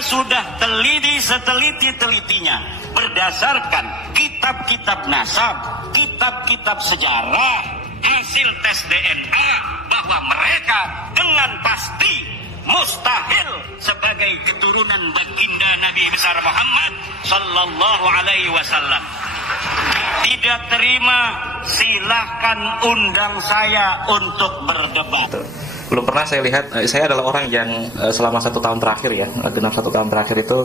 Saya sudah teliti seteliti-telitinya berdasarkan kitab-kitab nasab, kitab-kitab sejarah, hasil tes DNA, bahwa mereka dengan pasti mustahil sebagai keturunan baginda Nabi besar Muhammad sallallahu alaihi wasallam. Tidak terima, silahkan undang saya untuk berdebat. Belum pernah saya lihat, saya adalah orang yang selama 1 tahun terakhir ya, genap 1 tahun terakhir itu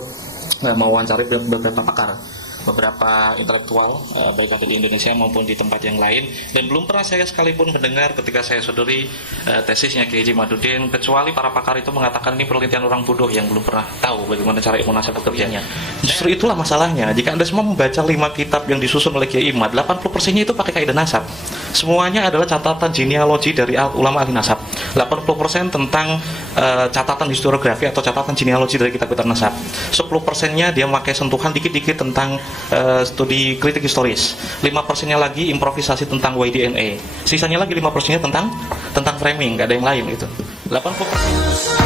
mewawancari beberapa pakar, beberapa intelektual, baik ada di Indonesia maupun di tempat yang lain, dan belum pernah saya sekalipun mendengar ketika saya sodori tesisnya Kiai Haji Madudin, kecuali para pakar itu mengatakan ini penelitian orang bodoh yang belum pernah tahu bagaimana cara ilmu nasab bekerjanya. Justru itulah masalahnya. Jika Anda semua membaca 5 kitab yang disusun oleh Kiai Imad, 80%-nya itu pakai kaidah nasab. Semuanya adalah catatan genealogi dari ulama ahli nasab. 80% tentang catatan historiografi atau catatan genealogi dari kitab-kitab nasab. 10%-nya dia memakai sentuhan dikit-dikit tentang studi kritik historis. 5%-nya lagi improvisasi tentang YDNA. Sisanya lagi 5%-nya tentang framing, gak ada yang lain gitu. 80%.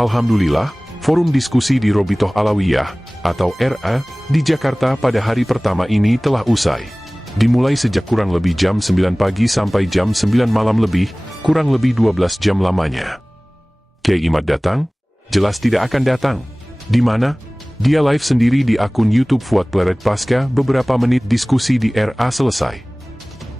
Alhamdulillah, forum diskusi di Robitoh Alawiyah, atau RA, di Jakarta pada hari pertama ini telah usai. Dimulai sejak kurang lebih jam 9 pagi sampai jam 9 malam lebih, kurang lebih 12 jam lamanya. Kiai Imad datang? Jelas tidak akan datang. Di mana? Dia live sendiri di akun YouTube Fuad Pleret pasca beberapa menit diskusi di RA selesai.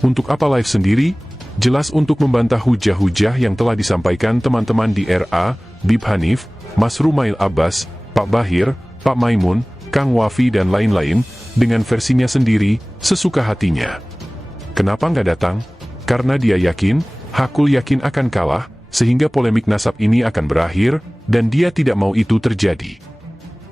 Untuk apa live sendiri? Jelas untuk membantah hujah-hujah yang telah disampaikan teman-teman di RA, Bib Hanif, Mas Rumail Abbas, Pak Bahir, Pak Maimun, Kang Wafi dan lain-lain, dengan versinya sendiri, sesuka hatinya. Kenapa nggak datang? Karena dia yakin, Hakul yakin akan kalah, sehingga polemik nasab ini akan berakhir, dan dia tidak mau itu terjadi.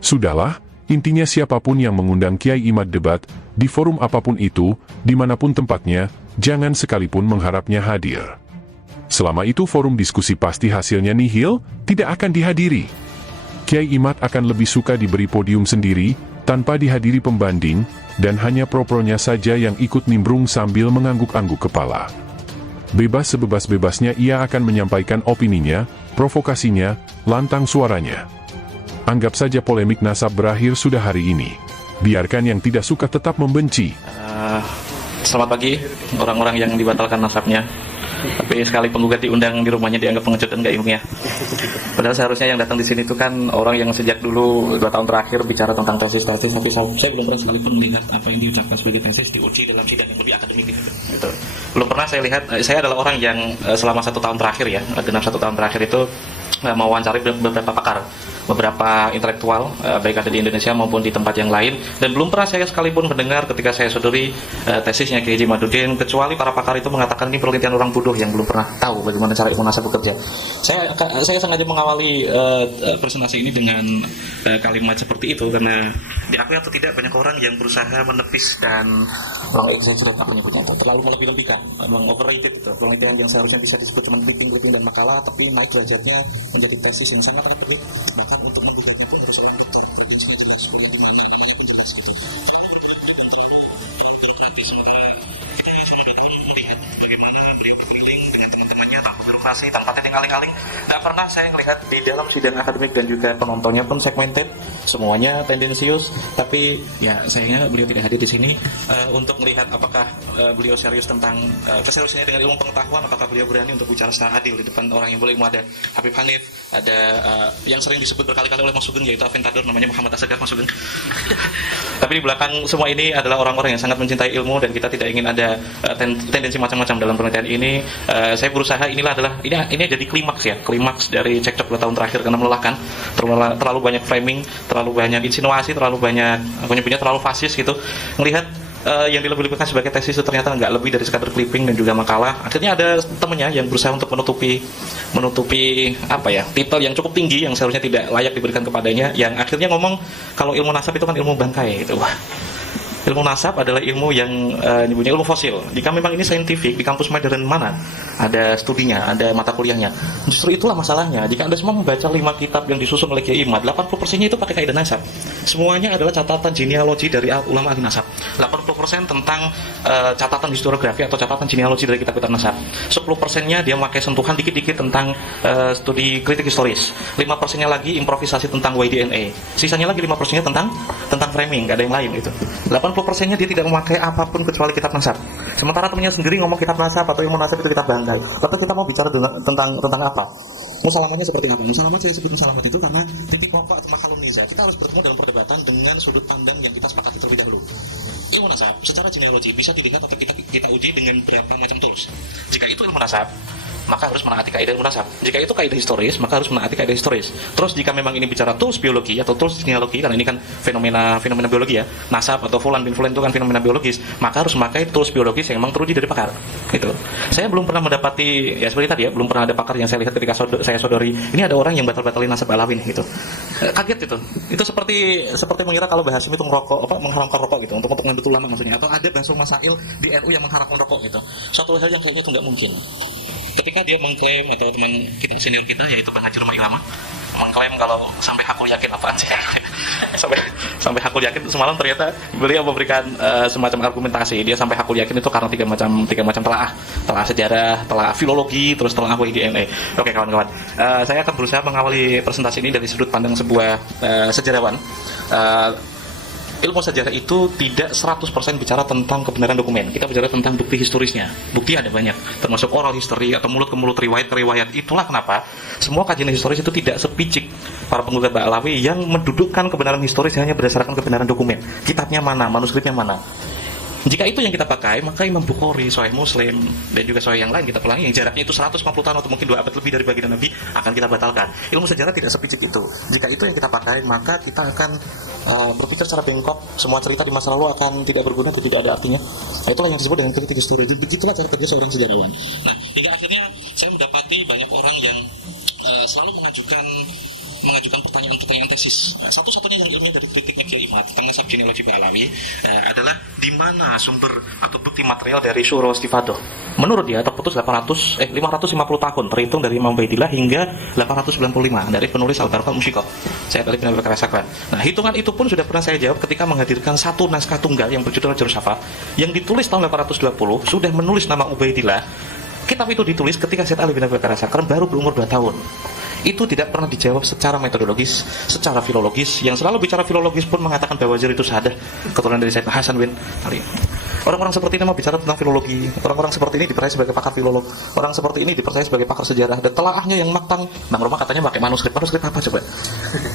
Sudahlah, intinya siapapun yang mengundang Kiai Imad debat, di forum apapun itu, dimanapun tempatnya, jangan sekalipun mengharapnya hadir. Selama itu forum diskusi pasti hasilnya nihil, tidak akan dihadiri. Kiai Imad akan lebih suka diberi podium sendiri, tanpa dihadiri pembanding, dan hanya pro-pronya saja yang ikut nimbrung sambil mengangguk-angguk kepala. Bebas sebebas-bebasnya ia akan menyampaikan opininya, provokasinya, lantang suaranya. Anggap saja polemik nasab berakhir sudah hari ini. Biarkan yang tidak suka tetap membenci. Selamat pagi, orang-orang yang dibatalkan nasabnya. Tapi sekali penggugat diundang di rumahnya dianggap pengecut dan gak ilmiah. Padahal seharusnya yang datang di sini itu kan orang yang sejak dulu 2 tahun terakhir bicara tentang tesis-tesis, tapi saya belum pernah sekalipun melihat apa yang diucapkan sebagai tesis diuji dalam sidang yang lebih akademik gitu. Belum pernah saya lihat. Saya adalah orang yang selama 1 tahun terakhir ya, genap 1 tahun terakhir itu mewawancari beberapa pakar, beberapa intelektual, baik ada di Indonesia maupun di tempat yang lain, dan belum pernah saya sekalipun mendengar ketika saya sodori tesisnya Kiai Haji Madudin, kecuali para pakar itu mengatakan ini penelitian orang bodoh yang belum pernah tahu bagaimana cara ilmu nasab bekerja. Saya sengaja mengawali presentasi ini dengan kalimat seperti itu karena diakui atau tidak banyak orang yang berusaha menepis dan mengexaggerate apa menyebutnya itu, terlalu melebih-lebihkan, overrated itu penelitian yang seharusnya bisa disebut teman briefing dan makalah, tapi naik derajatnya menjadi tesis yang sangat akademik. Maka untuk membuat itu harus orang itu tanpa titik aling-aling. Tidak pernah saya melihat di dalam sidang akademik dan juga penontonnya pun segmented, semuanya tendensius. Tapi ya sayangnya beliau tidak hadir di sini untuk melihat apakah beliau serius tentang keseriusannya dengan ilmu pengetahuan, apakah beliau berani untuk bicara secara adil di depan orang yang berilmu. Ada Habib Hanif, ada yang sering disebut berkali-kali oleh Mas Sugeng yaitu Aventador, namanya Muhammad Asegaf Mas Sugeng. Tapi di belakang semua ini adalah orang-orang yang sangat mencintai ilmu, dan kita tidak ingin ada tendensi macam-macam dalam penelitian ini. Saya berusaha, ini jadi klimaks dari cekcok 2 tahun terakhir karena melelahkan, terlalu banyak framing, terlalu banyak insinuasi, terlalu banyak terlalu fasis gitu. Melihat yang dilebih-lebihkan sebagai tesis itu ternyata nggak lebih dari sekadar clipping dan juga makalah. Akhirnya ada temennya yang berusaha untuk menutupi titel yang cukup tinggi yang seharusnya tidak layak diberikan kepadanya, yang akhirnya ngomong kalau ilmu nasab itu kan ilmu bangkai itu. Wah, ilmu nasab adalah ilmu yang nyebutnya ilmu fosil. Jika memang ini saintifik, di kampus modern mana ada studinya, ada mata kuliahnya. Justru itulah masalahnya. Jika Anda semua membaca 5 kitab yang disusun oleh Kiai Imad, 80%-nya itu pakai kaidah nasab. Semuanya adalah catatan genealogi dari ulama ahli nasab. 80% tentang catatan historiografi atau catatan genealogi dari kitab-kitab nasab. 10%-nya dia memakai sentuhan dikit-dikit tentang studi kritik historis. 5%-nya lagi improvisasi tentang YDNA. Sisanya lagi 5%-nya tentang framing, nggak ada yang lain itu. 80%-nya dia tidak memakai apapun kecuali kitab nasab. Sementara temannya sendiri ngomong kitab nasab atau ilmu nasab itu kitab bangkai. Lalu kita mau bicara tentang apa? Musalamatnya seperti apa? Musalamat saya sebut musalamat itu karena titik pokok atau makalun niza. Kita harus bertemu dalam perdebatan dengan sudut pandang yang kita sepakati terlebih dahulu. Ilmu nasab secara genealogi bisa dilihat atau kita uji dengan berapa macam tools. Jika itu ilmu nasab, maka harus menaati kaidah ilmu nasab. Jika itu kaidah historis, maka harus menaati kaidah historis. Terus jika memang ini bicara tools biologi atau tools genealogi, karena ini kan fenomena biologi ya, nasab atau fulan bin fulan itu kan fenomena biologis, maka harus memakai tools biologis yang memang teruji dari pakar. Gitu. Saya belum pernah mendapati, ya seperti tadi ya, belum pernah ada pakar yang saya lihat ketika saya sodori, ini ada orang yang batal-batalin nasab alawin gitu. Kaget itu. Itu seperti mengira kalau Bahasim itu mengharamkan rokok gitu, untuk menentu ulama maksudnya, atau ada bahasa masail di NU yang mengharamkan rokok gitu. Suatu hal yang kayaknya itu nggak mungkin. Ketika dia mengklaim, atau teman kita senior kita yaitu Bang Haji Rumah Ilama mengklaim kalau sampai hakul yakin apaan sih sampai hakul yakin, semalam ternyata beliau memberikan semacam argumentasi. Dia sampai hakul yakin itu karena tiga macam telah sejarah, telah filologi, terus telah YDNA. Oke kawan-kawan, saya akan berusaha mengawali presentasi ini dari sudut pandang sebuah sejarawan. Ilmu sejarah itu tidak 100% bicara tentang kebenaran dokumen. Kita bicara tentang bukti historisnya. Bukti ada banyak, termasuk oral history atau mulut ke mulut, riwayat ke riwayat. Itulah kenapa semua kajian historis itu tidak sepicik para penggugat Ba'alawi yang mendudukkan kebenaran historis hanya berdasarkan kebenaran dokumen. Kitabnya mana, manuskripnya mana. Jika itu yang kita pakai, maka Imam Bukhari, Sahih Muslim, dan juga Sahih yang lain kita pelangi yang jaraknya itu 150 tahun atau mungkin 2 abad lebih dari baginda Nabi akan kita batalkan. Ilmu sejarah tidak sepicik itu. Jika itu yang kita pakai, maka kita akan berpikir secara bengkok. Semua cerita di masa lalu akan tidak berguna dan tidak ada artinya. Nah, itulah yang disebut dengan kritik histori. Begitulah cara kerja seorang sejarawan. Nah, hingga akhirnya saya mendapati banyak orang yang selalu mengajukan pertanyaan tesis. Satu-satunya yang ilmiah dari kritiknya Kiai Imad tentang nasab genealogi Ba'alawi adalah di mana sumber atau bukti material dari Syuro Istifadoh. Menurut dia terputus 550 tahun terhitung dari Imam Ubaidillah hingga 895 dari penulis Al-Barqah Musyikah. Saya tadi pernah berkerasakan. Nah, hitungan itu pun sudah pernah saya jawab ketika menghadirkan satu naskah tunggal yang berjudul Jurus Syafa yang ditulis tahun 820, sudah menulis nama Ubaidillah. Kitab itu ditulis ketika Said Ali bin Abi Bakar As-Sakran baru berumur 2 tahun. Itu tidak pernah dijawab secara metodologis, secara filologis. Yang selalu bicara filologis pun mengatakan bahwa Wazir itu sadar, keturunan dari Said Hasan bin Ali. Orang-orang seperti ini mau bicara tentang filologi. Orang-orang seperti ini dipercaya sebagai pakar filolog. Orang seperti ini dipercaya sebagai pakar sejarah. Dan telaahnya yang matang. Bang Roma katanya pakai manuskrip. Manuskrip apa coba?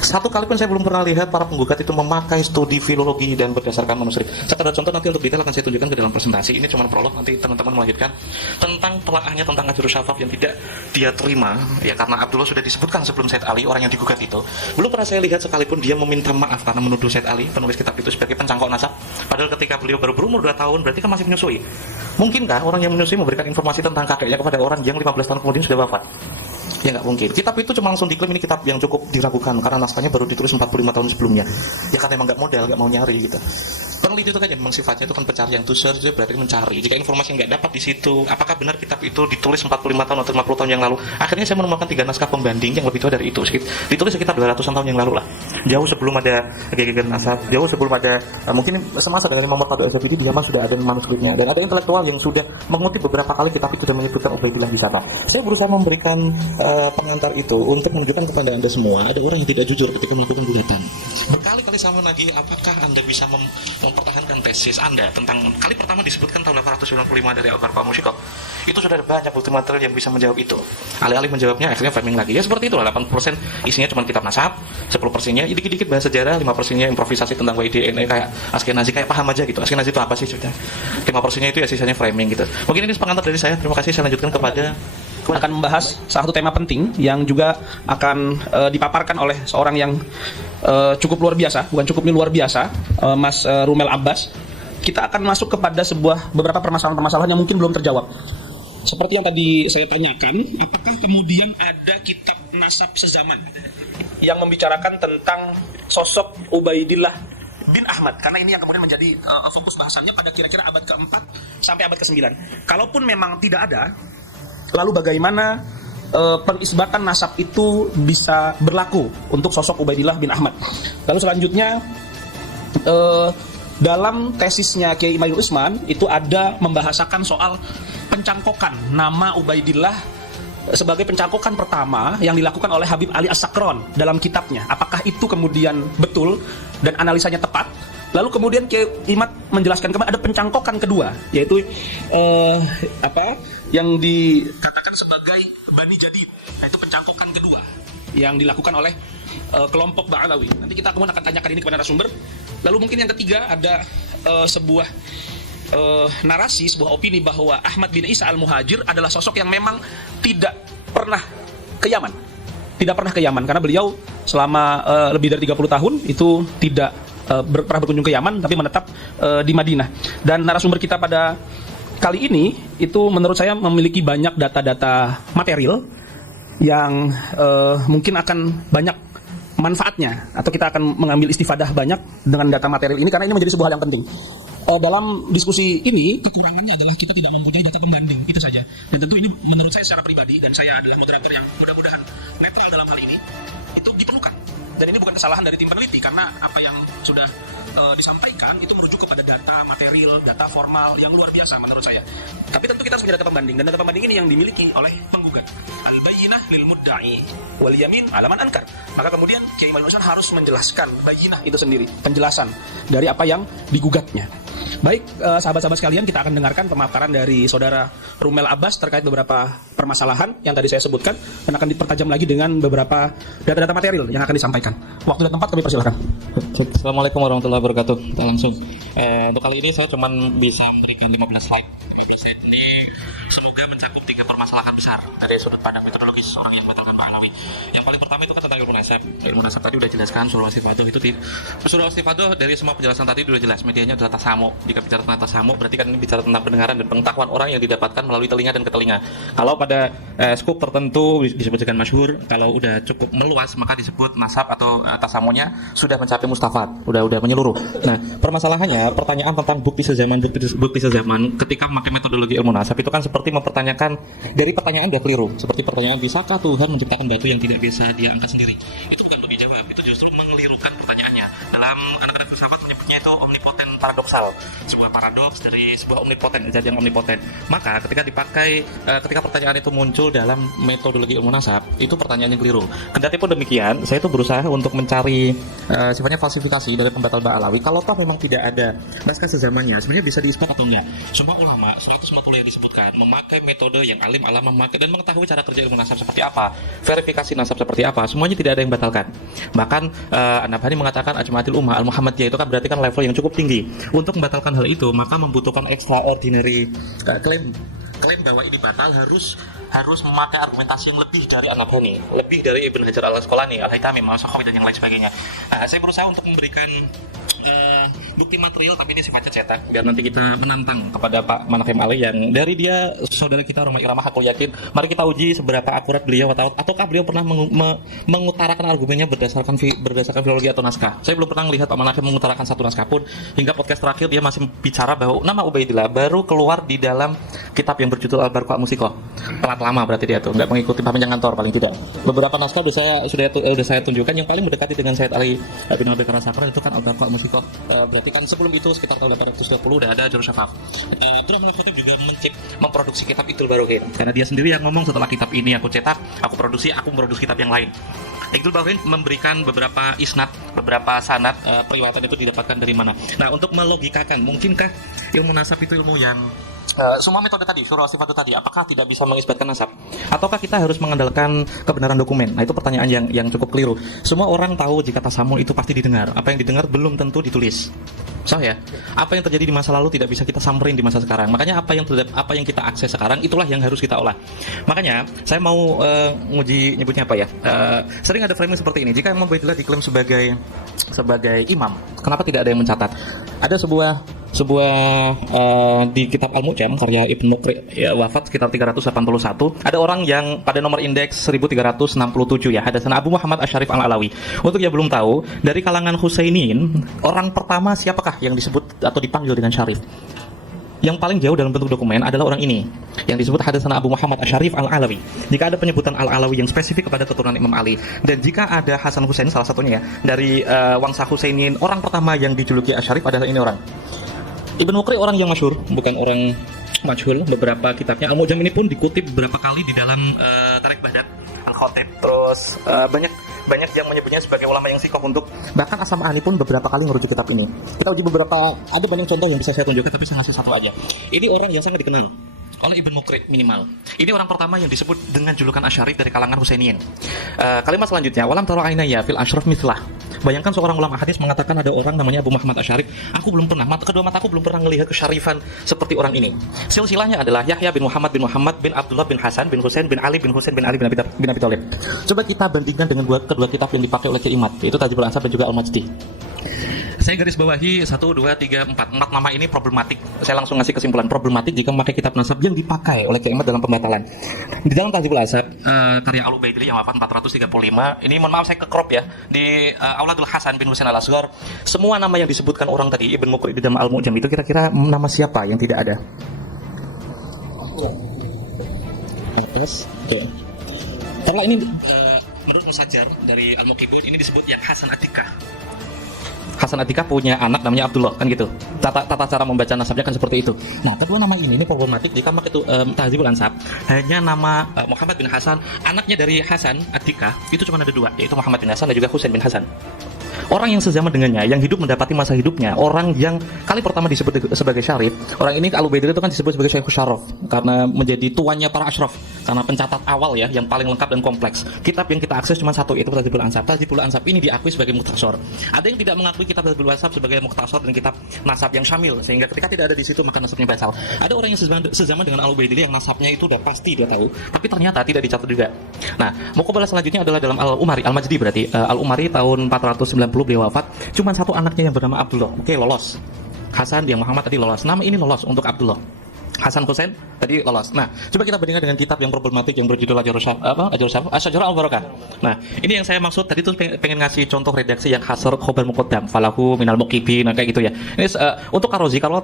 Satu kali pun saya belum pernah lihat para penggugat itu memakai studi filologi dan berdasarkan manuskrip. Secara contoh nanti untuk detail akan saya tunjukkan ke dalam presentasi. Ini cuma prolog, nanti teman-teman melanjutkan tentang telaahnya tentang Ajrus Syafaf yang tidak dia terima. Ya karena Abdullah sudah disebutkan sebelum Said Ali, orang yang digugat itu. Belum pernah saya lihat sekalipun dia meminta maaf karena menuduh Said Ali, penulis kitab itu, sebagai pencangkok nasab. Padahal ketika beliau baru berumur 2 tahun, berarti kan masih menyusui. Mungkinkah orang yang menyusui memberikan informasi tentang kakeknya kepada orang yang 15 tahun kemudian sudah wafat? Ya nggak mungkin. Kitab itu cuma langsung diklaim ini kitab yang cukup diragukan karena naskahnya baru ditulis 45 tahun sebelumnya. Ya karena emang nggak modal, nggak mau nyari gitu. Peneliti itu kan memang sifatnya itu kan pencarian, to search, berarti mencari. Jika informasi yang nggak dapat di situ, apakah benar kitab itu ditulis 45 tahun atau 50 tahun yang lalu? Akhirnya saya menemukan 3 naskah pembanding yang lebih tua dari itu. Ditulis sekitar 200-an tahun yang lalu lah. Jauh sebelum ada geger nasab, jauh sebelum ada mungkin semasa dengan Imam Murtado Al-Zabidi dia sudah ada manuskripnya, dan ada intelektual yang sudah mengutip beberapa kali kitab itu dan menyebutkan Ubaidillah di sana. Saya berusaha memberikan pengantar itu untuk menunjukkan kepada Anda semua ada orang yang tidak jujur ketika melakukan gugatan. berkali-kali saya menagih, apakah Anda bisa mempertahankan tesis Anda tentang kali pertama disebutkan tahun 895 dari Al-Barqa Musyikoh. Itu sudah ada banyak bukti material yang bisa menjawab itu. Alih-alih menjawabnya akhirnya framing lagi. Ya seperti itulah, 80% isinya cuma kitab nasab, 10%-nya dikit-dikit bahasa sejarah, 5%-nya improvisasi tentang YDNA kayak Askenazi, kayak paham aja gitu. Askenazi itu apa sih sudah. 5%-nya itu ya sisanya framing gitu. Mungkin ini pengantar dari saya. Terima kasih, saya lanjutkan kepada akan membahas salah satu tema penting yang juga akan dipaparkan oleh seorang yang cukup luar biasa, bukan cukup luar biasa, Mas Rumel Abbas. Kita akan masuk kepada beberapa permasalahan-permasalahan yang mungkin belum terjawab. Seperti yang tadi saya tanyakan, apakah kemudian ada kitab nasab sezaman yang membicarakan tentang sosok Ubaidillah bin Ahmad, karena ini yang kemudian menjadi fokus bahasannya pada kira-kira abad ke-4 sampai abad ke-9. Kalaupun memang tidak ada, lalu bagaimana pengisbatan nasab itu bisa berlaku untuk sosok Ubaidillah bin Ahmad. Lalu selanjutnya dalam tesisnya Kiai Imail Usman itu ada membahasakan soal pencangkokan nama Ubaidillah sebagai pencangkokan pertama yang dilakukan oleh Habib Ali As-Sakron dalam kitabnya. Apakah itu kemudian betul dan analisanya tepat? Lalu kemudian Kiai Imat menjelaskan kembali ada pencangkokan kedua, yaitu yang dikatakan sebagai Bani Jadid. Nah, itu pencangkokan kedua yang dilakukan oleh kelompok Ba'alawi. Nanti kita kemudian akan tanyakan ini kepada narasumber. Lalu mungkin yang ketiga ada sebuah narasi, sebuah opini bahwa Ahmad bin Isa al-Muhajir adalah sosok yang memang tidak pernah ke Yaman. Tidak pernah ke Yaman karena beliau selama lebih dari 30 tahun itu tidak pernah berkunjung ke Yaman, tapi menetap di Madinah. Dan narasumber kita pada kali ini itu menurut saya memiliki banyak data-data material yang mungkin akan banyak manfaatnya, atau kita akan mengambil istifadah banyak dengan data material ini karena ini menjadi sebuah hal yang penting. Dalam diskusi ini kekurangannya adalah kita tidak mempunyai data pembanding, itu saja. Dan tentu ini menurut saya secara pribadi, dan saya adalah moderator yang mudah-mudahan netral dalam hal ini, itu diperlukan. Dan ini bukan kesalahan dari tim peneliti, karena apa yang sudah disampaikan itu merujuk kepada data material, data formal yang luar biasa menurut saya. Tapi tentu kita harus punya data pembanding, dan data pembanding ini yang dimiliki oleh penggugat. Al-bayyinah lil mudda'i wal yamin ala man ankar. Maka kemudian Kiai Imail Usman harus menjelaskan bayyinah itu sendiri, penjelasan dari apa yang digugatnya. Baik, sahabat-sahabat sekalian, kita akan dengarkan pemaparan dari saudara Rumel Abbas terkait beberapa permasalahan yang tadi saya sebutkan, dan akan dipertajam lagi dengan beberapa data-data material yang akan disampaikan. Waktu dan tempat kami persilahkan. Assalamualaikum warahmatullahi wabarakatuh. Kita langsung. Untuk kali ini saya cuma bisa memberikan 15 slide. 15 slide ini semoga mencakup 3 permasalahan besar dari sudut pandang metodologis orang yang membatalkan Ba'alawi. Yang paling pertama itu kan tentang ilmu nasab. Ilmu nasab tadi udah jelaskan, Surah Istifadoh itu Surah Istifadoh dari semua penjelasan tadi sudah jelas. Medianya adalah tasamu. Jika bicara tentang tasamu berarti kan ini bicara tentang pendengaran dan pengetahuan orang yang didapatkan melalui telinga dan ke telinga. Kalau pada skup tertentu disebut dengan masyhur, kalau udah cukup meluas maka disebut nasab atau tasamunya sudah mencapai mustafad, udah menyeluruh. Nah, permasalahannya pertanyaan tentang bukti sezaman ketika memakai metodologi ilmu nasab itu kan seperti mempertanyakan dari pertanyaan dia keliru. Seperti pertanyaan, bisakah Tuhan menciptakan batu yang tidak bisa dia angkat sendiri? Itu bukan lebih jawab, itu justru mengelirukan pertanyaannya. Dalam anak-anak filsafat menyebutnya itu omnipoten paradoksal, sebuah paradoks dari sebuah omnipoten, zat yang omnipoten. Maka ketika pertanyaan itu muncul dalam metodologi ilmu nasab, itu pertanyaan yang keliru. Kendati pun demikian, saya itu berusaha untuk mencari sifatnya falsifikasi dari pembatal Ba'alawi. Kalau toh memang tidak ada naskah sezamannya, sebenarnya bisa diisbat atau enggak? Semua ulama 150 yang disebutkan memakai metode yang alim alam memakai dan mengetahui cara kerja ilmu nasab seperti apa, verifikasi nasab seperti apa, semuanya tidak ada yang batalkan. Bahkan An-Nabhani mengatakan ajma'atil ummah al-Muhammadiyah itu kan berarti kan level yang cukup tinggi. Untuk membatalkan hal itu maka membutuhkan extraordinary klaim bahwa ini batal harus memakai argumentasi yang lebih dari An-Nabhani, lebih dari Ibn Hajar al-Asqalani, Al-Haytami, Al-Sakhawi dan yang lain sebagainya. Saya berusaha untuk memberikan bukti material tapi ini sifatnya cetak biar nanti kita menantang kepada Pak Manahem Ali yang dari dia saudara kita Roma Irama Hakul Yakin. Mari kita uji seberapa akurat beliau ataukah beliau pernah mengutarakan argumennya berdasarkan filologi atau naskah. Saya belum pernah melihat Pak Manahem mengutarakan satu naskah pun. Hingga podcast terakhir dia masih bicara bahwa nama Ubaidillah baru keluar di dalam kitab yang berjudul Al-Barqa Musyikoh. Telat lama berarti dia tuh, nggak mengikuti paham kantor paling tidak. Beberapa naskah sudah saya tunjukkan. Yang paling mendekati dengan Said Ali bin Abi Karasakran itu kan Al-Barqa Musyikoh. Berarti kan sebelum itu sekitar tahun 830 udah ada Jurus Syafaf. Terus mengikuti juga memproduksi kitab Itul Barohin. Karena dia sendiri yang ngomong setelah kitab ini aku cetak, aku produksi kitab yang lain. Iqdul Bahrain memberikan beberapa isnad, beberapa sanad periwayatan itu didapatkan dari mana. Nah, untuk melogikakan, mungkinkah ilmu nasab itu ilmu yang semua metode tadi, surah sifat tadi, apakah tidak bisa mengisbatkan nasab? Ataukah kita harus mengandalkan kebenaran dokumen? Nah, itu pertanyaan yang cukup keliru. Semua orang tahu jika tasammul itu pasti didengar. Apa yang didengar belum tentu ditulis. So ya, apa yang terjadi di masa lalu tidak bisa kita samperin di masa sekarang. Makanya apa yang kita akses sekarang itulah yang harus kita olah. Makanya saya mau nguji nyebutnya apa ya? Sering ada framing seperti ini. Jika Imam Ubaidillah diklaim sebagai imam, kenapa tidak ada yang mencatat? Ada sebuah di kitab Al-Mu'jam karya Ibnu Muqri ya, wafat sekitar 381, ada orang yang pada nomor indeks 1367 ya, hadatsana Abu Muhammad Asy-Syarif Al-Alawi. Untuk yang belum tahu, dari kalangan Husainin, orang pertama siapakah yang disebut atau dipanggil dengan Syarif? Yang paling jauh dalam bentuk dokumen adalah orang ini yang disebut hadatsana Abu Muhammad Asy-Syarif Al-Alawi. Jika ada penyebutan Al-Alawi yang spesifik kepada keturunan Imam Ali, dan jika ada Hasan Husain salah satunya ya, dari wangsa Husainin, orang pertama yang dijuluki Asy-Syarif adalah ini orang. Ibnu Muqri orang yang masyhur, bukan orang majhul. Beberapa kitabnya Al-Mu'jam ini pun dikutip beberapa kali di dalam Tarik Baghdad, Al-Khatib. Terus banyak yang menyebutnya sebagai ulama yang sikoh untuk, bahkan As-Sam'ani pun beberapa kali merujuk kitab ini. Kita uji beberapa, ada banyak contoh yang bisa saya tunjukkan, tapi saya ngasih satu aja. Ini orang yang sangat dikenal oleh Ibnu Muqri minimal. Ini orang pertama yang disebut dengan julukan Asy-Syarif dari kalangan Husainiyin. Kalimat selanjutnya, walam tara ainaya fil asyraf mithlah. Bayangkan seorang ulama hadis mengatakan ada orang namanya Abu Muhammad Asy-Syarif, aku belum pernah, kedua mataku belum pernah melihat kesyarifan seperti orang ini. Silsilahnya adalah Yahya bin Muhammad bin Abdullah bin Hasan bin Husain bin Ali bin Husain bin Ali bin Abi Thalib. Coba kita bandingkan dengan kedua kitab yang dipakai oleh Kiai Imad, yaitu Tajibul Ansab dan juga Al-Majdi. Saya garis bawahi 1, 2, 3, 4 nama ini problematik. Saya langsung ngasih kesimpulan problematik jika memakai kitab nasab yang dipakai oleh Kiai Imad dalam pembatalan. Di dalam Tajibul Ansab karya Al-Ubaidillah yang wafat 435, ini mohon maaf saya ke crop ya, di Auladul Hasan bin Husain Al-Asghar, semua nama yang disebutkan orang tadi Ibnu Muqri di dalam Al-Mu'jam itu kira-kira nama siapa yang tidak ada? Oke. Karena ini menurut Musajar dari Al-Muqibun ini disebut yang Hasan Atikah. Hasan Atikah punya anak namanya Abdullah, kan gitu. Tata cara membaca nasabnya kan seperti itu. Nah, kedua nama ini problematik jika itu Tahzibul Ansab. Hanya nama Muhammad bin Hasan, anaknya dari Hasan Atikah itu cuma ada dua, yaitu Muhammad bin Hasan dan juga Husain bin Hasan. Orang yang sezaman dengannya, yang hidup mendapati masa hidupnya, orang yang kali pertama disebut sebagai Syarif. Orang ini Al-Ubaidillah itu kan disebut sebagai Syekhus Syaraf karena menjadi tuannya para asyraf, karena pencatat awal ya yang paling lengkap dan kompleks. Kitab yang kita akses cuma satu, yaitu Tajibul Ansab. Tajibul Ansab ini diakui sebagai mukhtasar. Ada yang tidak mengakui kitab Tajibul Ansab sebagai mukhtasar dan kitab nasab yang syamil, sehingga ketika tidak ada di situ maka nasabnya batal. Ada orang yang sezaman dengan Al-Ubaidillah yang nasabnya itu udah pasti dia tahu, tapi ternyata tidak dicatat juga. Nah, muqabalah selanjutnya adalah dalam Al-Umari, Al-Majdi berarti. Al-Umari tahun 490 beliau wafat, cuma satu anaknya yang bernama Abdullah. Oke, lolos. Hasan yang Muhammad tadi lolos. Nama ini lolos untuk Abdullah. Hasan Husain tadi lolos. Nah, coba kita bandingkan dengan kitab yang problematik yang berjudul Asy-Syajarah Al-Barakah. Nah, ini yang saya maksud tadi tuh pengen ngasih contoh redaksi yang hasr khobar muqaddam falahu minal muqibin, kayak gitu ya. Ini untuk Ar-Razi kalau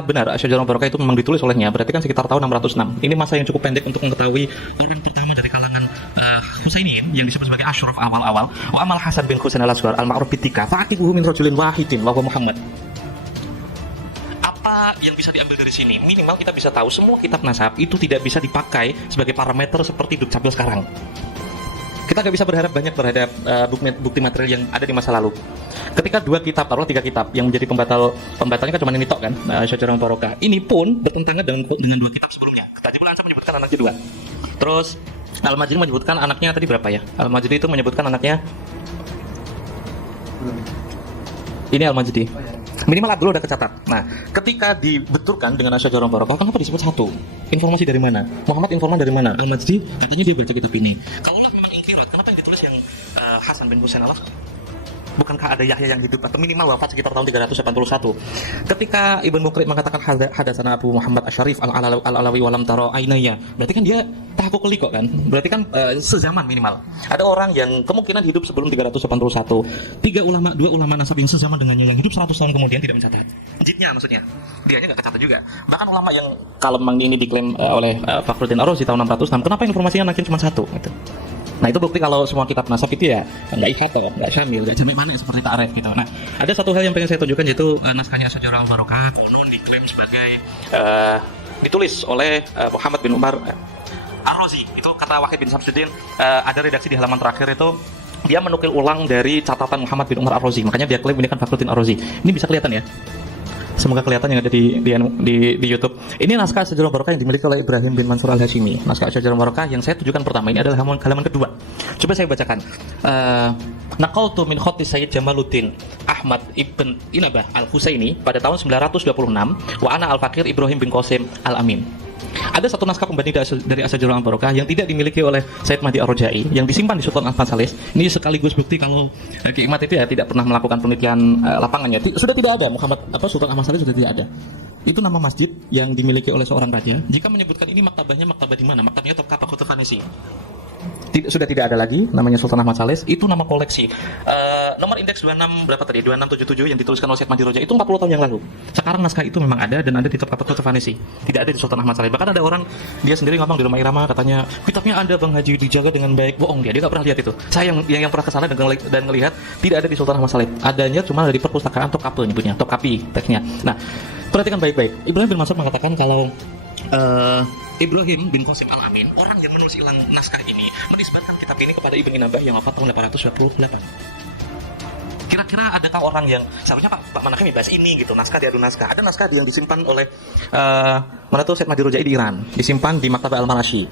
benar Asy-Syajarah Al-Barakah itu memang ditulis olehnya, berarti kan sekitar tahun 606. Ini masa yang cukup pendek untuk mengetahui orang pertama dari kalangan Husainiyin yang disebut sebagai asyraf awal-awal. Wa amal Hasan bin Husain Al-Asghar al-ma'ruf bitika fa'atibuhu min rajulin wahidin wa huwa Muhammad. Apa yang bisa diambil dari sini? Minimal kita bisa tahu semua kitab nasab itu tidak bisa dipakai sebagai parameter seperti Dukcapil sekarang. Kita nggak bisa berharap banyak terhadap bukti material yang ada di masa lalu. Ketika dua kitab, taruhlah 3 kitab yang menjadi pembatalnya kan cuma ini tok kan, Asy-Syajarah Al-Barakah. Ini pun bertentangan dengan 2 kitab sebelumnya. Tajibul Ansab menyebutkan anaknya 2. Terus Al-Majdi menyebutkan anaknya tadi berapa ya? Al-Majdi itu menyebutkan anaknya ini Al-Majdi. Minimal Abdullah udah kecatat. Nah, ketika dibenturkan dengan Asy-Syajarah Al-Barakah, kenapa disebut satu? Informasi dari mana? Muhammad informan dari mana? Al-Majdi katanya dia baca kitab ini. Kalaulah memang inkirat, kenapa yang ditulis yang Hasan bin Husain Allah? Bukankah ada Yahya yang hidup atau minimal wafat sekitar tahun 381? Ketika Ibnu Muqri mengatakan hadatsana Abu Muhammad Asy-Syarif Al-Alawi walam tara ainaya, berarti kan dia tahaqquq kok kan? Berarti kan sezaman minimal. Ada orang yang kemungkinan hidup sebelum 381. 2 ulama nasab yang sezaman dengannya yang hidup 100 tahun kemudian tidak mencatat. Jidnya maksudnya. Dianya enggak kecatat juga. Bahkan ulama yang kalau memang ini diklaim oleh Fakhruddin Ar-Razi tahun 606, kenapa informasinya nakin cuma 1 gitu. Nah, itu bukti kalau semua kitab nasab itu ya enggak ihata, enggak syamil, enggak jamak mana seperti ta'rif gitu. Nah, ada satu hal yang pengen saya tunjukkan, yaitu naskahnya Asy-Syajarah Al-Barakah konon diklaim sebagai ditulis oleh Muhammad bin Umar Ar-Razi. Itu kata Wahid bin Samsuddin, ada redaksi di halaman terakhir itu dia menukil ulang dari catatan Muhammad bin Umar Ar-Razi. Makanya dia klaim ini kan Fakhruddin Ar-Razi. Ini bisa kelihatan ya. Semoga kelihatan yang ada di YouTube. Ini naskah Asy-Syajarah Barokah yang dimiliki oleh Ibrahim bin Mansur Al-Hashimi. Naskah Asy-Syajarah Barokah yang saya tujukan pertama ini adalah halaman kedua. Coba saya bacakan. Naqaltu min khatti Sayyid Jamaluddin Ahmad ibn Inabah Al-Husaini pada tahun 926 wa ana al-Faqir Ibrahim bin Qasim Al-Amin. Ada satu naskah pembanding dari Asy-Syajarah Barokah yang tidak dimiliki oleh Sayyid Mahdi Ar-Rajai yang disimpan di Sultan Ahmad Salis. Ini sekaligus bukti kalau Ki Imat itu ya tidak pernah melakukan penelitian lapangannya. Sudah tidak ada Sultan Ahmad Salis sudah tidak ada. Itu nama masjid yang dimiliki oleh seorang raja. Jika menyebutkan ini maktabahnya maktabah di mana? Maktabahnya Topkaph Kota Vanisi. Sudah tidak ada lagi namanya Sultan Ahmad Salis, itu nama koleksi. Nomor indeks 2677 yang dituliskan oleh Sayyid Mahdi Ar-Rajai itu 40 tahun yang lalu. Sekarang naskah itu memang ada dan ada di Topkaph Kota Vanisi. Tidak ada di Sultan Ahmad Salis. Bahkan ada orang dia sendiri ngomong di rumah Irama katanya, "Kitabnya Anda Bang Haji dijaga dengan baik." Bohong dia enggak pernah lihat itu. Saya yang pernah ke sana dan ngelihat tidak ada di Sultan Ahmad Salis. Adanya cuma dari perpustakaan Topkaph nyebutnya, Topkapi teksnya. Nah, perhatikan baik-baik. Ibrahim bin Mansur mengatakan kalau Ibrahim bin Qasim Al-Amin, orang yang menulis ulang naskah ini, menisbatkan kitab ini kepada Ibn Inabah yang wafat tahun 828. Kira-kira adakah orang yang seharusnya Pak Manakim bahas ini gitu, naskah diadu naskah. Ada naskah yang disimpan oleh mana tuh Sayyid Mahdi Ar-Rajai di Iran, disimpan di Maktabah Al-Marashi.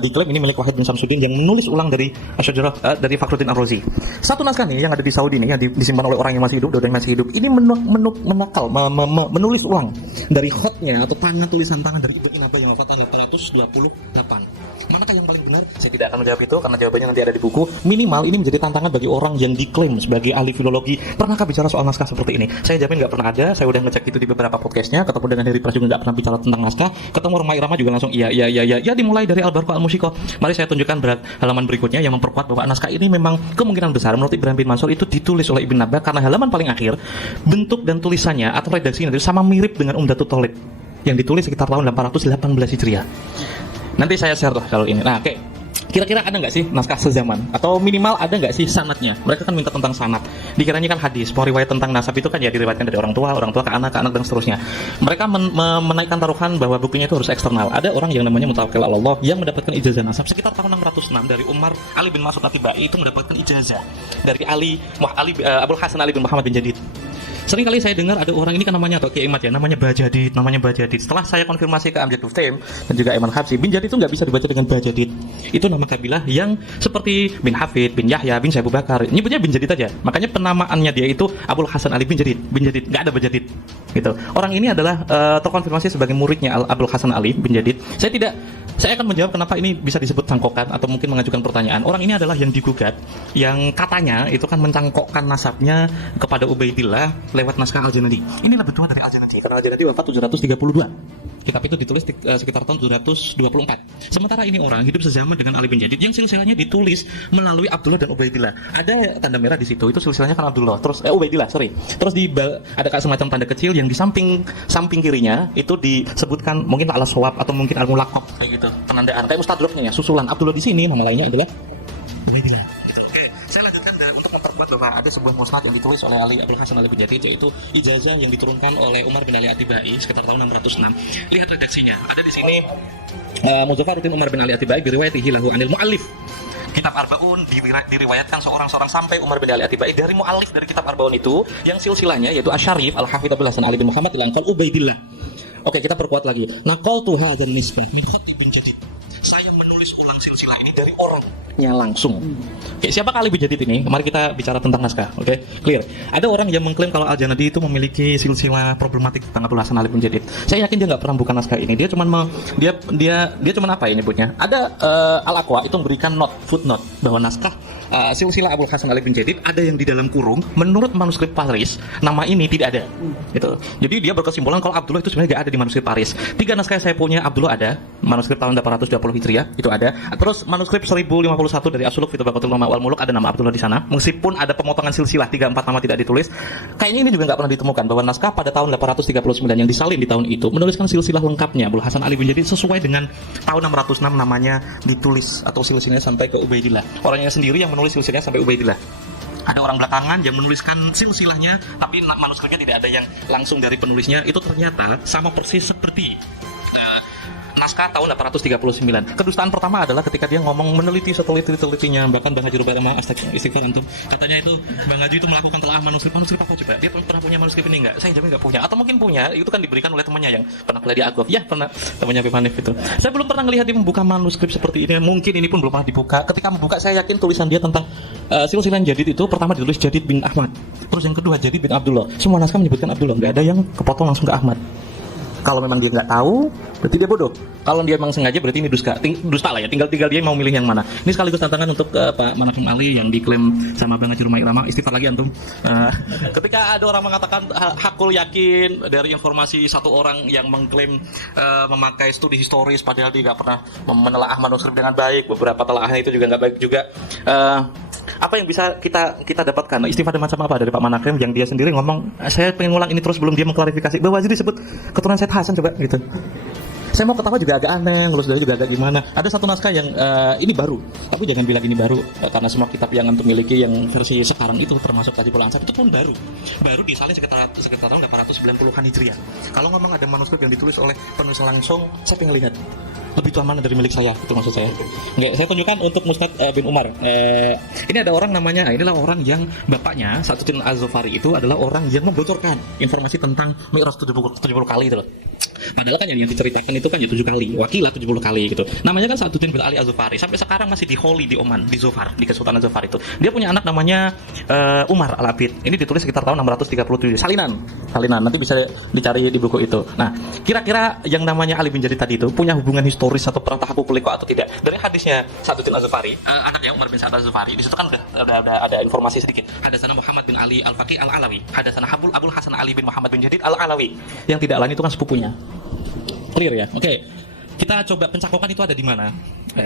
Diklaim ini milik Wahid bin Samsuddin yang menulis ulang dari Asy-Syajarah dari Fakhruddin Ar-Razi. Satu naskah nih yang ada di Saudi nih yang disimpan oleh orang yang masih hidup, yang masih hidup. Ini menulis ulang dari khotnya atau tulisan tangan dari Ibn Inabah yang wafat tahun 828. Manakah yang paling benar? Saya tidak akan menjawab itu karena jawabannya nanti ada di buku. Minimal ini menjadi tantangan bagi orang yang diklaim sebagai ahli filologi. Pernahkah bicara soal naskah seperti ini? Saya jamin nggak pernah ada. Saya udah ngecek itu di beberapa podcastnya. Ketemu dengan Heri Pras juga nggak pernah bicara tentang naskah. Ketemu Roma Irama juga langsung iya. Ya dimulai dari Al-Barqa Al-Musyikoh. Mari saya tunjukkan halaman berikutnya yang memperkuat bahwa naskah ini memang kemungkinan besar menurut Ibrahim bin Mansur itu ditulis oleh Ibn Inabah karena halaman paling akhir bentuk dan tulisannya atau redaksinya itu sama mirip dengan Umdatul Thalib yang ditulis sekitar tahun 818 Hijriah. Nanti saya share tuh kalau ini. Nah, oke. Kira-kira ada nggak sih naskah sezaman? Atau minimal ada nggak sih sanadnya? Mereka kan minta tentang sanad. Dikiranya kan hadis, riwayat tentang nasab itu kan ya diriwayatkan dari orang tua ke anak dan seterusnya. Mereka menaikkan taruhan bahwa bukunya itu harus eksternal. Ada orang yang namanya Mutawakkil 'ala Allah yang mendapatkan ijazah nasab sekitar tahun 606 dari Umar Ali bin Mas'ud At-Tibai itu mendapatkan ijazah dari Abul Hasan Ali bin Muhammad bin Jadid. Sering kali saya dengar ada orang ini kan namanya atau Ki Imat ya, namanya Bajadid. Setelah saya konfirmasi ke Amjad Duftaim dan juga Iman Habsyi, bin Jadid itu nggak bisa dibaca dengan Bajadid. Itu nama kabilah yang seperti bin Hafid, bin Yahya, bin Syekh Abu Bakar. Nyebutnya bin Jadid aja. Makanya penamaannya dia itu Abul Hasan Ali bin Jadid. Nggak ada Bajadid. Gitu. Orang ini adalah terkonfirmasi sebagai muridnya Abul Hasan Ali bin Jadid. Saya akan menjawab kenapa ini bisa disebut cangkokan atau mungkin mengajukan pertanyaan. Orang ini adalah yang digugat, yang katanya itu kan mencangkokkan nasabnya kepada Ubaidillah lewat naskah Al-Janadi. Ini lebih tua dari Al-Janadi karena Al-Janadi wafat 732. Kitab itu ditulis sekitar tahun 724. Sementara ini orang hidup sezaman dengan Ali bin Jadid yang silsilahnya ditulis melalui Abdullah dan Ubaidillah. Ada tanda merah di situ, itu silsilahnya kan Abdullah. Terus Ubaidillah, sorry. Terus ada semacam tanda kecil yang di samping kirinya itu disebutkan mungkin al-Shawab atau mungkin al-Mulaqab kayak gitu. Penandaan kayak mustadraknya ya, susulan Abdullah di sini, nama lainnya adalah Ubaidillah. Oke, saya lanjutkan untuk memperkuat bahwa ada sebuah musnad yang ditulis oleh Abul Hasan Ali bin Jadid, yaitu ijazah yang diturunkan oleh Umar bin Ali At-Tibai sekitar tahun 606. Lihat redaksinya. Ada di sini Muzaffaruddin Umar bin Ali At-Tibai biriwayatihi lahu anil muallif. Kitab Arbaun diriwayatkan seorang sampai Umar bin Ali At-Tibai dari muallif dari kitab Arbaun itu yang silsilahnya yaitu Asy-Syarif Al-Hafidz Abul Hasan Ali bin Muhammad Al-Anqal Ubaidillah. Oke, kita perkuat lagi. Naqaltu hadzal nisbah min khatt bin Jadid. Saya menulis ulang silsilah ini dari orangnya langsung. Oke, siapa Ali bin Jadid ini? Mari kita bicara tentang naskah. Oke, clear. Ada orang yang mengklaim kalau Al-Janadi itu memiliki silsilah problematik tentang Abul Hasan Ali bin Jadid. Saya yakin dia nggak pernah buka naskah ini. Dia cuman apa ya nyebutnya? Ada Al-Aqwa itu memberikan footnote bahwa naskah silsilah Abul Hasan Ali bin Jadid ada yang di dalam kurung. Menurut manuskrip Paris, nama ini tidak ada. Gitu. Jadi dia berkesimpulan kalau Abdullah itu sebenarnya nggak ada di manuskrip Paris. 3 naskah yang saya punya Abdullah ada, manuskrip tahun 820 Hijriah itu ada. Terus manuskrip 1051 dari As-Suluk fi Tabaqatul Ulama wal Muluk ada nama Abdullah di sana. Meskipun ada pemotongan silsilah 3-4 nama tidak ditulis, kayaknya ini juga nggak pernah ditemukan bahwa naskah pada tahun 839 yang disalin di tahun itu menuliskan silsilah lengkapnya Abul Hasan Ali bin Jadid sesuai dengan tahun 606 namanya ditulis atau silsilahnya sampai ke Ubaidillah. Orangnya sendiri yang menulis silsilahnya sampai Ubaidillah. Ada orang belakangan yang menuliskan silsilahnya, tapi manuskripnya tidak ada yang langsung dari penulisnya. Itu ternyata sama persis seperti naskah tahun 839. Kedustaan pertama adalah ketika dia ngomong meneliti seteliti-telitinya, bahkan Bang Haji Rubairama istighfar antum, katanya itu Bang Haji itu melakukan telah manuskrip apa coba? Dia pernah punya manuskrip ini enggak? Saya jamin enggak punya. Atau mungkin punya, itu kan diberikan oleh temannya yang pernah kuliah di Agov. Ya, pernah, temannya Habib Hanif itu. Saya belum pernah melihat dia membuka manuskrip seperti ini. Mungkin ini pun belum pernah dibuka. Ketika membuka, saya yakin tulisan dia tentang silsilah Jadid itu pertama ditulis Jadid bin Ahmad. Terus yang kedua Jadid bin Abdullah. Semua naskah menyebutkan Abdullah, enggak ada yang kepotong langsung ke Ahmad. Kalau memang dia nggak tahu, berarti dia bodoh. Kalau dia memang sengaja, berarti ini dusta lah ya. Tinggal dia mau milih yang mana. Ini sekaligus tantangan untuk Pak Manafim Ali yang diklaim sama Bang Haji Rubairama. Istighfar lagi antum. Ketika ada orang mengatakan hakul yakin dari informasi satu orang yang mengklaim memakai studi historis, padahal dia nggak pernah menelaah manuskrip dengan baik. Beberapa telaahnya itu juga nggak baik juga. Apa yang bisa kita dapatkan? Istifadah macam apa dari Pak Manafim yang dia sendiri ngomong, saya pengen ngulang ini terus belum dia mengklarifikasi bahwa Waziri disebut keturunan Said Hasan coba gitu. Saya mau ketawa juga agak aneh, ngelus dari juga agak gimana. Ada satu naskah yang ini baru, tapi jangan bilang ini baru karena semua kitab yang antum miliki yang versi sekarang itu termasuk Tajibul Ansar itu pun baru disalin sekitar tahun 890-an Hijriah. Kalau ngomong ada manuskrip yang ditulis oleh penulis langsung, saya pengen lihat lebih tua mana dari milik saya, itu maksud saya. Nggak, saya tunjukkan untuk Mustad bin Umar. Ini ada orang namanya, inilah orang yang bapaknya Sa'duddin Az-Zufari itu adalah orang yang membocorkan informasi tentang Mi'raj 70 kali itu loh. Padahal kan yang diceritakan itu kan ya 7 kali, wakilah 70 kali gitu. Namanya kan Sa'duddin bin Ali Az-Zufari. Sampai sekarang masih di Holi di Oman, di Zufar, di Kesultanan Zufar itu. Dia punya anak namanya Umar Al-Abid. Ini ditulis sekitar tahun 637. Salinan. Nanti bisa dicari di buku itu. Nah, kira-kira yang namanya Ali bin Jadid tadi itu punya hubungan historis atau pernah tahaqquq liqa atau tidak? Dari hadisnya Sa'duddin Az-Zufari, anaknya Umar bin Sa'ad Az-Zufari. Di situ kan ada informasi sedikit. Hadasana Muhammad bin Ali Al-Faqih Al-Alawi. Hadasana Abul Hasan Ali bin Muhammad bin Jadid Al-Alawi. Yang tidak lain itu kan sepupunya. Clear ya? Oke. Kita coba pencangkokan itu ada di mana?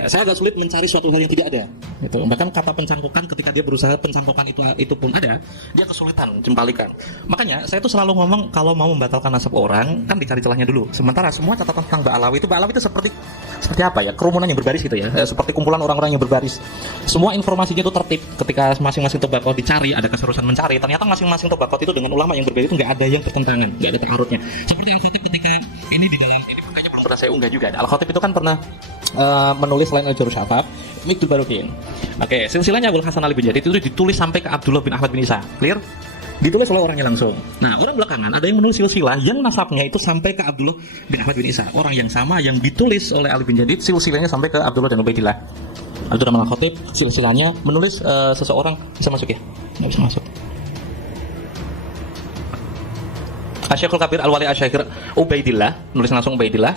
Saya agak sulit mencari suatu hal yang tidak ada. Itu. Bahkan kata pencangkokan ketika dia berusaha pencangkokan itu pun ada, dia kesulitan jempalikan. Makanya saya tuh selalu ngomong kalau mau membatalkan nasab orang kan dicari celahnya dulu. Sementara semua catatan tentang Ba'alawi itu seperti apa ya? Kerumunan yang berbaris gitu ya. Seperti kumpulan orang-orang yang berbaris. Semua informasinya itu tertib. Ketika masing-masing tobakoh dicari, ada keserusan mencari. Ternyata masing-masing tobakoh itu dengan ulama yang berbeda itu nggak ada yang bertentangan, nggak ada takarutnya. Seperti Al-Khatib ketika ini di dalam ini kayaknya belum pernah saya unggah juga. Al-Khatib itu kan pernah menulis selain Al-Jurus Syafaf, Mikdul Barukin. Oke, silsilahnya Abul Hasan Ali bin Jadid itu ditulis sampai ke Abdullah bin Ahmad bin Isa. Clear? Ditulis oleh orangnya langsung. Nah, orang belakangan ada yang menulis silsilah yang nasabnya itu sampai ke Abdullah bin Ahmad bin Isa. Orang yang sama yang ditulis oleh Ali bin Jadid, silsilahnya sampai ke Abdullah dan Ubaidillah. Abdurrahman Al-Khatib, silsilahnya menulis seseorang bisa masuk ya? Nggak bisa masuk. Asy-Syekhul Kabir Al-Wali Asy-Syekhir Ubaidillah, nulis langsung Ubaidillah.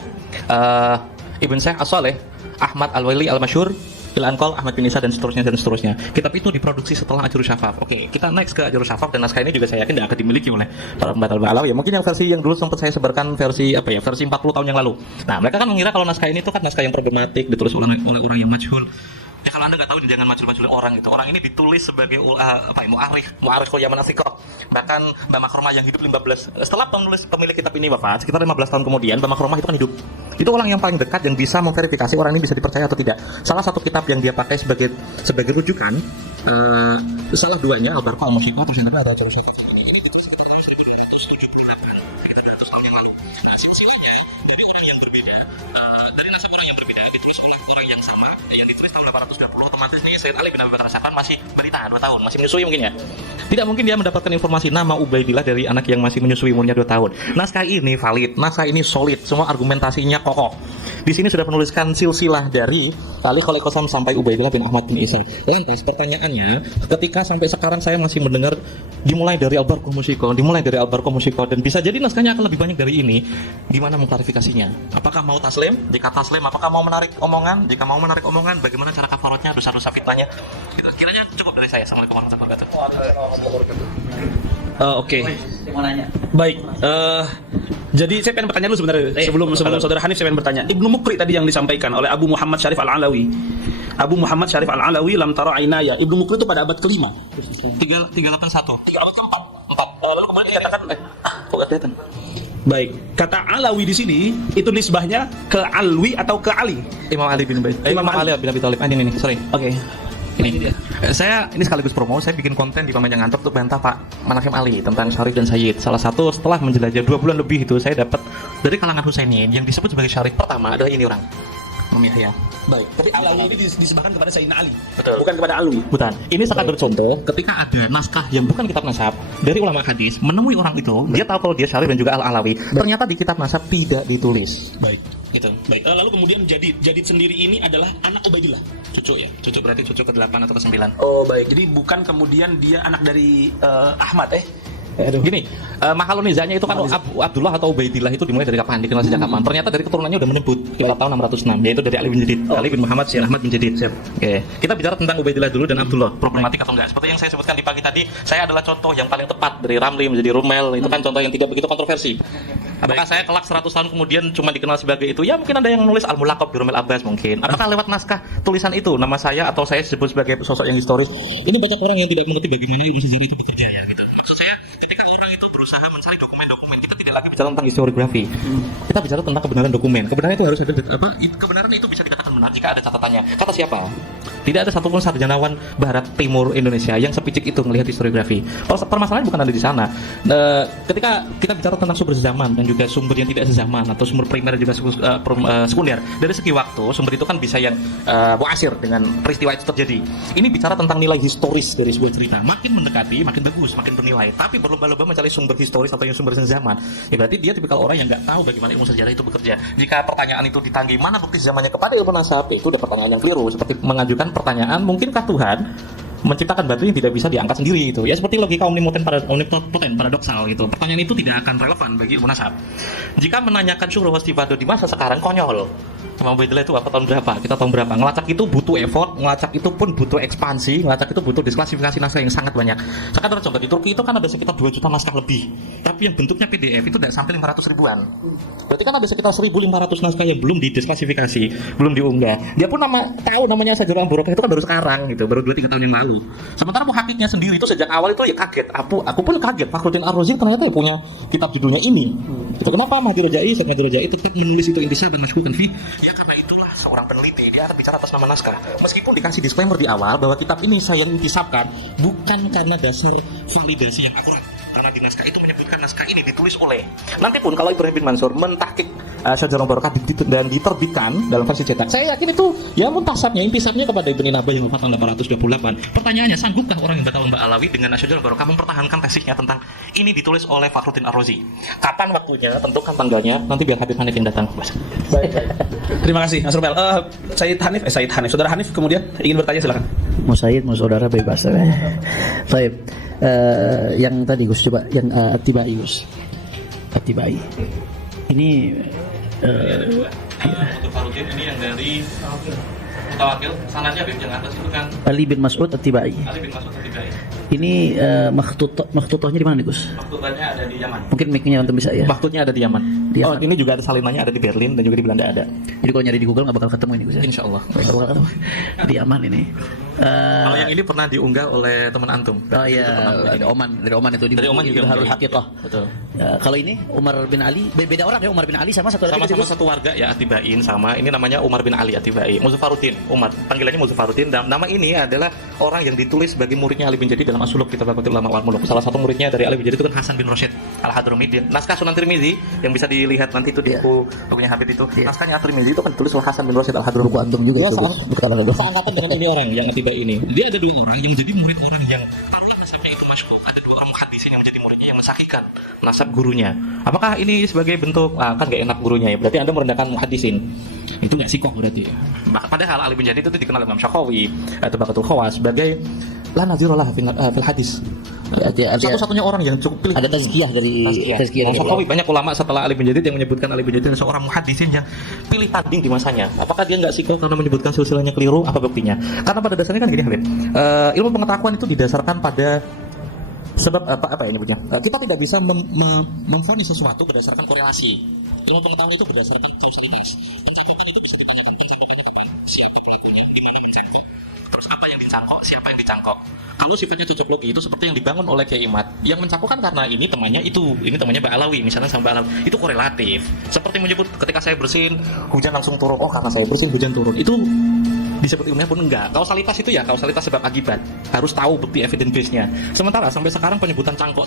Ibn Syekh As-Saleh Ahmad Al-Wali Al-Masyhur Il-Anqal Ahmad bin Isa dan seterusnya. Kitab itu diproduksi setelah Ajurus Syafaf. Oke, kita next ke Ajurus Syafaf dan naskah ini juga saya yakin tidak akan dimiliki oleh para pembatal Ba'alawi. Ya, mungkin yang versi yang dulu sempat saya sebarkan versi 40 tahun yang lalu. Nah, mereka kan mengira kalau naskah ini itu kan naskah yang problematik, ditulis oleh orang yang majhul. Ya kalau Anda nggak tahu jangan majul-majulin orang gitu. Orang ini ditulis sebagai mu'arrikhul Yaman Athiqah. Bahkan Mbah Makromah yang hidup 15 setelah pemilik kitab ini wafat, sekitar 15 tahun kemudian Mbah Makromah itu kan hidup. Itu orang yang paling dekat yang bisa memverifikasi orang ini bisa dipercaya atau tidak. Salah satu kitab yang dia pakai sebagai rujukan salah duanya Al-Barqa Al-Musyiqah terus yang kedua ada Al-Jarus. Ini ditulis sekitar tahun 1278, sekitar 200 tahun yang lalu. Nah, silsilahnya jadi orang yang berbeda. Dari nasab orang yang berbeda ditulis oleh orang yang sama yang ditulis tahun 820. Otomatis nih Sayyid Ali bin Abi Bakar As-Sakran masih beritahan 2 tahun, masih menyusui mungkin ya. Tidak mungkin dia mendapatkan informasi nama Ubaidillah dari anak yang masih menyusui umurnya 2 tahun. Naskah ini valid, naskah ini solid, semua argumentasinya kokoh. Di sini sudah menuliskan silsilah dari Ali Khalil Qasam sampai Ubaidillah bin Ahmad bin Isa. Lantas pertanyaannya, ketika sampai sekarang saya masih mendengar dimulai dari Al-Barqa Musyiqah dan bisa jadi naskahnya akan lebih banyak dari ini. Gimana mengklarifikasinya? Apakah mau taslim? Jika taslim, apakah mau menarik omongan? Jika mau menarik omongan, bagaimana cara kafaratnya, dosa-dosa fitnahnya? Kiranya cukup dari saya. Assalamualaikum warahmatullahi wabarakatuh. Oke. Baik. Jadi saya pengen bertanya dulu sebenarnya sebelum Saudara Hanif saya pengen bertanya. Ibnu Muqri tadi yang disampaikan oleh Abu Muhammad Syarif Al-Alawi. Abu Muhammad Syarif Al-Alawi lam tara ainaya. Ibnu Muqri itu pada abad ke-5. 381. 384. Lalu kemudian dikatakan kok enggak kelihatan. Baik, kata Alawi di sini itu nisbahnya ke Alwi atau ke Ali? Imam Ali bin Abi Thalib. Ini sorry. Oke. Ini saya ini sekaligus promo, saya bikin konten di Pamanja Ngantor untuk bantah Pak Manafim Ali tentang Syarif dan Sayyid. Salah satu setelah menjelajah 2 bulan lebih itu saya dapat dari kalangan Husainiyin yang disebut sebagai syarif pertama adalah ini orang, Imam Yahya. Baik. Tapi Alawi ini disebahkan kepada Sayyidina Ali. Betul. Bukan kepada Alwi. Bukan. Ini sekadar contoh ketika ada naskah yang bukan kitab nasab dari ulama hadis menemui orang itu, dia tahu kalau dia syarif dan juga al-alawi. Ternyata di kitab nasab tidak ditulis. Baik. Gitu. Baik. Lalu kemudian Jadid sendiri ini adalah anak Ubaidillah. Cucu ya. Cucu berarti cucu ke-8 atau ke-9. Oh, baik. Jadi bukan kemudian dia anak dari Ahmad Gini, Mahalun Nizanya itu kan Abdullah atau Ubaidillah itu dimulai dari kapan? Dikenal sejak kapan? Ternyata dari keturunannya udah menyebut kita tahun 606, yaitu dari Ali bin Jadid, Ali bin Muhammad bin Ahmad bin Jadid. Oke, kita bicara tentang Ubaidillah dulu dan Abdullah, problematik atau enggak? Seperti yang saya sebutkan di pagi tadi, saya adalah contoh yang paling tepat dari Ramli menjadi Rumel, itu kan contoh yang tidak begitu kontroversi. Apakah saya kelak 100 tahun kemudian cuma dikenal sebagai itu? Ya mungkin ada yang nulis Al-Mulaqab bi Rumel Abbas mungkin. Apakah lewat naskah tulisan itu nama saya atau saya disebut sebagai sosok yang historis? Ini banyak orang yang tidak mengerti bagaimana ilmu sejarah itu bekerja ya gitu. Maksud saya ketika orang itu berusaha mencari dokumen-dokumen, kita tidak lagi bicara tentang historiografi. Kita bicara tentang kebenaran dokumen. Kebenaran itu harus ada kebenaran itu bisa dikatakan benar jika ada catatannya. Kata siapa? Tidak ada satupun sarjanawan barat timur Indonesia yang sepicik itu melihat historiografi. Permasalahannya bukan ada di sana. Ketika kita bicara tentang sumber zaman dan juga sumber yang tidak sezaman atau sumber primer dan juga sekunder, dari segi waktu sumber itu kan bisa yang muasir dengan peristiwa itu terjadi. Ini bicara tentang nilai historis dari sebuah cerita. Makin mendekati, makin bagus, makin bernilai. Tapi berlomba-lomba mencari sumber historis atau yang sumber sezaman, ya berarti dia tipikal orang yang nggak tahu bagaimana ilmu sejarah itu bekerja. Jika pertanyaan itu ditanggi mana bukti zamannya kepada ilmu nasab, itu udah pertanyaan yang keliru. Seperti mengajukan pertanyaan, mungkinkah Tuhan menciptakan batu yang tidak bisa diangkat sendiri itu? Ya seperti logika omnipoten paradoksal gitu. Pertanyaan itu tidak akan relevan bagi ilmu nasab. Jika menanyakan syuhur wastifado di masa sekarang konyol. Imam Ubaidillah itu apa tahun berapa? Kita tahun berapa? Ngelacak itu butuh effort, ngelacak itu pun butuh ekspansi, ngelacak itu butuh disklasifikasi naskah yang sangat banyak. Sekadar contoh di Turki itu kan ada sekitar 2 juta naskah lebih. Tapi yang bentuknya PDF itu tidak sampai 500 ribuan. Berarti kan ada sekitar 1.500 naskah yang belum didisklasifikasi, belum diunggah. Dia pun tahu namanya Sajarah Al-Buraqah itu kan baru sekarang gitu, baru 2-3 tahun yang lalu. Sementara muhakiknya sendiri itu sejak awal itu ya kaget. Aku pun kaget. Fakhruddin Ar-Razi ternyata ya punya kitab judulnya ini. Itu kenapa Mahdi Rajai tetap menulis itu intisab dan masyhur fi? Ya karena itulah seorang peneliti, dia akan bicara atas nama naskah. Meskipun dikasih disclaimer di awal bahwa kitab ini saya intisabkan bukan karena dasar validasi yang akurat. Karena di naskah itu menyebutkan naskah ini ditulis oleh. Nanti pun kalau Ibrahim bin Mansur mentahqiq Sajarah Al-Buraqah dan diterbitkan dalam versi cetak, saya yakin itu ya muntasabnya, intisabnya kepada Ibnu Nabah yang wafat tahun 828. Pertanyaannya, sanggupkah orang yang batal Mbak-Alawi dengan Sajarah Al-Buraqah mempertahankan tesisnya tentang ini ditulis oleh Fakhruddin Ar-Razi? Kapan waktunya? Tentukan tanggalnya. Nanti biar Habib Hanif yang datang. Baik. Terima kasih, Mas Rumel. Said Hanif, Saudara Hanif kemudian ingin bertanya, silakan. Mau Said, mau saudara bebas. Baik. Yang tadi Gus coba yang Atibai Gus. Atibai. Ini untuk Fakhruddin ini yang dari Mutawakil, sanadnya yang atas itu kan Ali bin Mas'ud Atibai. Ali bin Mas'ud Atibai. Ini makhtutohnya di mana nih Gus? Maktubahnya ada di Yaman. Mungkin mic-nya antum bisa ya. Maktubnya ada di Yaman. Oh, ini juga ada salinannya ada di Berlin dan juga di Belanda ada. Jadi kalau nyari di Google nggak bakal ketemu ini Gus ya? Insya Allah. Di Yaman ini. Kalau yang ini pernah diunggah oleh teman antum. Oh iya, dari Oman itu Dari Oman juga Harul Haqiqah. Betul. Ya, kalau ini Umar bin Ali, beda orang ya, Umar bin Ali sama satu lagi. Sama-sama satu warga ya, Atibain sama. Ini namanya Umar bin Ali Atibai. Muzafaruddin, Umar. Panggilannya Muzafaruddin. Dan nama ini adalah orang yang ditulis sebagai muridnya Ali bin Jadid dalam As-Suluk Kitab Ulama wal Muluk. Salah satu muridnya dari Ali bin Jadid itu kan Hasan bin Rasyid Al-Hadrami. Naskah Sunan Tirmizi yang bisa dilihat nanti itu di bukunya Habib itu. Naskahnya Tirmizi itu kan ditulis oleh Hasan bin Rasyid Al-Hadrami. Buku antum juga itu. Seangkatan dengan ini orang yang Atibai ini. Dia ada 2 orang yang jadi murid orang yang taruhlah nasabnya itu masyhur. Ada 2 orang muhaddisin yang menjadi muridnya yang mensahihkan nasab gurunya. Apakah ini sebagai bentuk kan gak enak gurunya ya? Berarti Anda merendahkan muhaddisin. Itu nggak sikoh berarti ya. Padahal Ali bin Jadid itu dikenal Imam Syakhawi atau Baqatul Khawas sebagai la nadhiralah fil hadis. Satu-satunya orang yang cukup pilih. Ada tazkiyah dari tazkiyah. Syakhawi banyak ulama setelah Ali bin Jadid yang menyebutkan Ali bin Jadid seorang muhaddisin yang pilih tanding di masanya. Apakah dia nggak sikoh karena menyebutkan silsilahnya keliru? Apa buktinya? Karena pada dasarnya kan gini Habib. Ilmu pengetahuan itu didasarkan pada sebab apa ya nyebutnya? Kita tidak bisa memvonis sesuatu berdasarkan korelasi. Ilmu pengetahuan itu berdasarkan teoritis. Terus apa yang dicangkok? Siapa yang dicangkok? Kalau sifatnya cocok logi itu seperti yang dibangun oleh Kiai Imad, yang mencangkokkan karena ini temannya itu, ini temannya Mbak Alawi, misalnya sama Mbak Alawi, itu korelatif. Seperti menyebut ketika saya bersin hujan langsung turun, oh karena saya bersin hujan turun. Itu disebut ilmiah pun enggak. Kausalitas itu ya kausalitas sebab akibat. Harus tahu bukti evidence base-nya. Sementara sampai sekarang penyebutan cangkok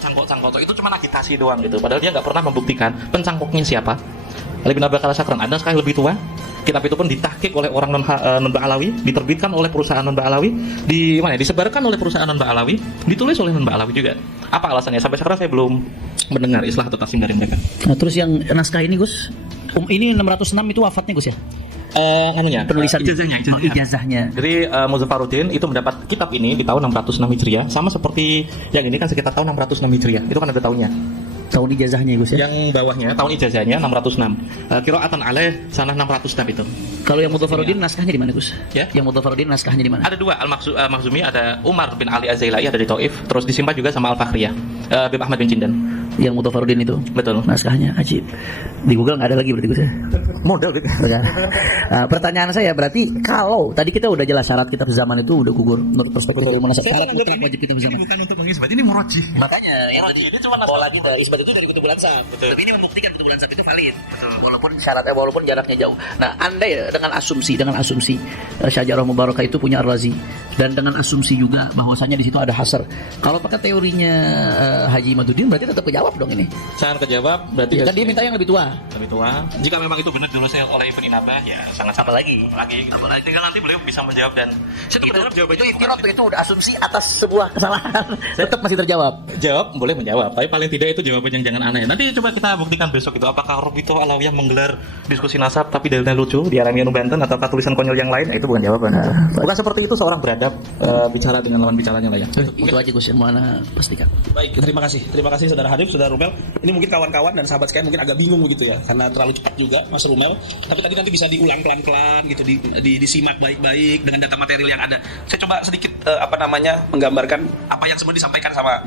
itu cuma agitasi doang gitu. Padahal dia nggak pernah membuktikan pencangkoknya siapa. Ali bin Abi Bakar Al-Sakran. Ada naskah yang lebih tua. Kitab itu pun ditahqiq oleh orang non Ba'alawi, diterbitkan oleh perusahaan non Ba'alawi, disebarkan oleh perusahaan non Ba'alawi, ditulis oleh non Ba'alawi juga. Apa alasannya? Sampai sekarang saya belum mendengar islah atau taslim dari mereka. Nah, terus yang naskah ini Gus, ini 606 itu wafatnya Gus ya? Penulisan ijazahnya. Jadi Muzaffaruddin itu mendapat kitab ini di tahun 606 Hijriah, sama seperti yang ini kan sekitar tahun 606 Hijriah. Itu kan ada tahunnya. Tahun ijazahnya Gus ya? Yang bawahnya tahun ijazahnya 606. Qiraatan alaih sanah 606 itu. Kalau yang Muzaffaruddin naskahnya di mana Gus? Ya. Yang Muzaffaruddin naskahnya di mana? Ada dua, Al-Makhzumi ada Umar bin Ali Az-Zailai ada di Taif, terus disimpan juga sama Al-Fakhriyah, Bib Ahmad bin Jindan. Yang Muzaffaruddin itu? Betul. Naskahnya ajib. Di Google nggak ada lagi berarti Gus ya? Model gitu. Nah, pertanyaan saya berarti kalau tadi kita udah jelas syarat kitab zaman itu udah gugur menurut perspektif ilmu nasab. Syarat mutlak wajib kitab zaman. Bukan untuk mengisbat, ini murajih. Makanya yang tadi Ini cuma mau lagi isbat itu dari kutubul ansab. Betul. Tapi ini membuktikan kutubul ansab itu valid. Betul. Walaupun jaraknya jauh. Nah, Anda ya dengan asumsi Syajarah Mubarakah itu punya Ar-Razi dan dengan asumsi juga bahwasanya di situ ada hasar. Kalau pakai teorinya Haji Imaduddin berarti tetap kejawab dong ini. Sangat kejawab, berarti Kan dia minta yang lebih tua. lebih tua. Jika memang itu benar ditulis oleh Ibn Inabah, ya sangat-sangat lagi. Tinggal nanti beliau bisa menjawab dan itu iftirat itu udah asumsi atas sebuah kesalahan. Tetap masih terjawab. Jawab boleh menjawab, tapi paling tidak itu jawaban yang jangan aneh. Nanti coba kita buktikan besok itu apakah Robito Alawiyah menggelar diskusi nasab tapi dalilnya lucu di Aramianu Banten atau tulisan konyol yang lain, itu bukan jawaban. Bukan seperti itu seorang beradab bicara dengan lawan bicaranya lah ya. Itu aja Gus yang mau Ana pastikan. Baik, terima kasih saudara Harif, saudara Rumel. Ini mungkin kawan-kawan dan sahabat sekalian mungkin agak bingung begitu ya, karena terlalu cepat juga Mas Rumel. Tapi tadi nanti bisa diulang pelan-pelan gitu, disimak baik-baik dengan data material yang ada. Saya coba sedikit menggambarkan apa yang semua disampaikan sama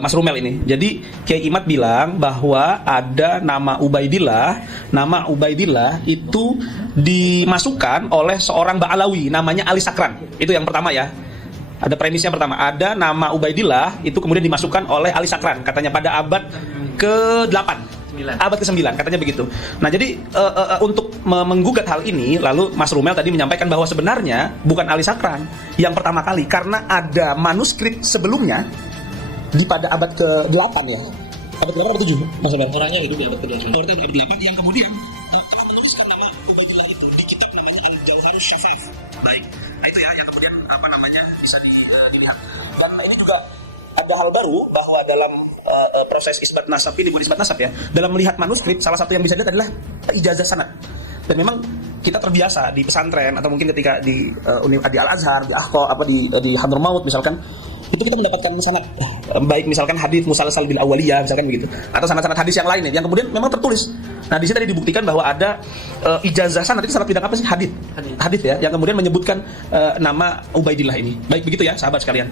Mas Rumel ini. Jadi Kiai Imad bilang bahwa ada nama Ubaidillah. Nama Ubaidillah itu dimasukkan oleh seorang Ba'alawi namanya Ali Sakran. Itu yang pertama ya. Ada premisnya pertama, ada nama Ubaidillah itu kemudian dimasukkan oleh Ali Sakran, katanya pada abad ke-8, abad ke-9, katanya begitu. Nah jadi untuk menggugat hal ini, lalu Mas Rumel tadi menyampaikan bahwa sebenarnya bukan Ali Sakran yang pertama kali, karena ada manuskrip sebelumnya di pada abad ke-8 ya. Abad ke-8 atau 7? Mas Rumel? Orangnya hidup di abad ke-8. Abad ke-8 yang kemudian telah menuliskan nama Ubaidillah itu di kitab namanya Al-Jauharus Syafaf. Baik. Nah itu ya yang kemudian bisa dilihat. Dan ini juga ada hal baru bahwa dalam proses isbat nasab ini, bukan isbat nasab ya, dalam melihat manuskrip salah satu yang bisa dilihat adalah ijazah sanad. Dan memang kita terbiasa di pesantren atau mungkin ketika di Al-Azhar, di Ahqa, di Hadramaut misalkan, itu kita mendapatkan sanad baik misalkan hadits musalsal bil awaliyah misalkan begitu, atau sanad-sanad hadis yang lain yang kemudian memang tertulis. Nah di sini tadi dibuktikan bahwa ada ijazah sanad, itu sanad bidang apa sih? Hadits ya, yang kemudian menyebutkan nama Ubaidillah ini. Baik begitu ya sahabat sekalian.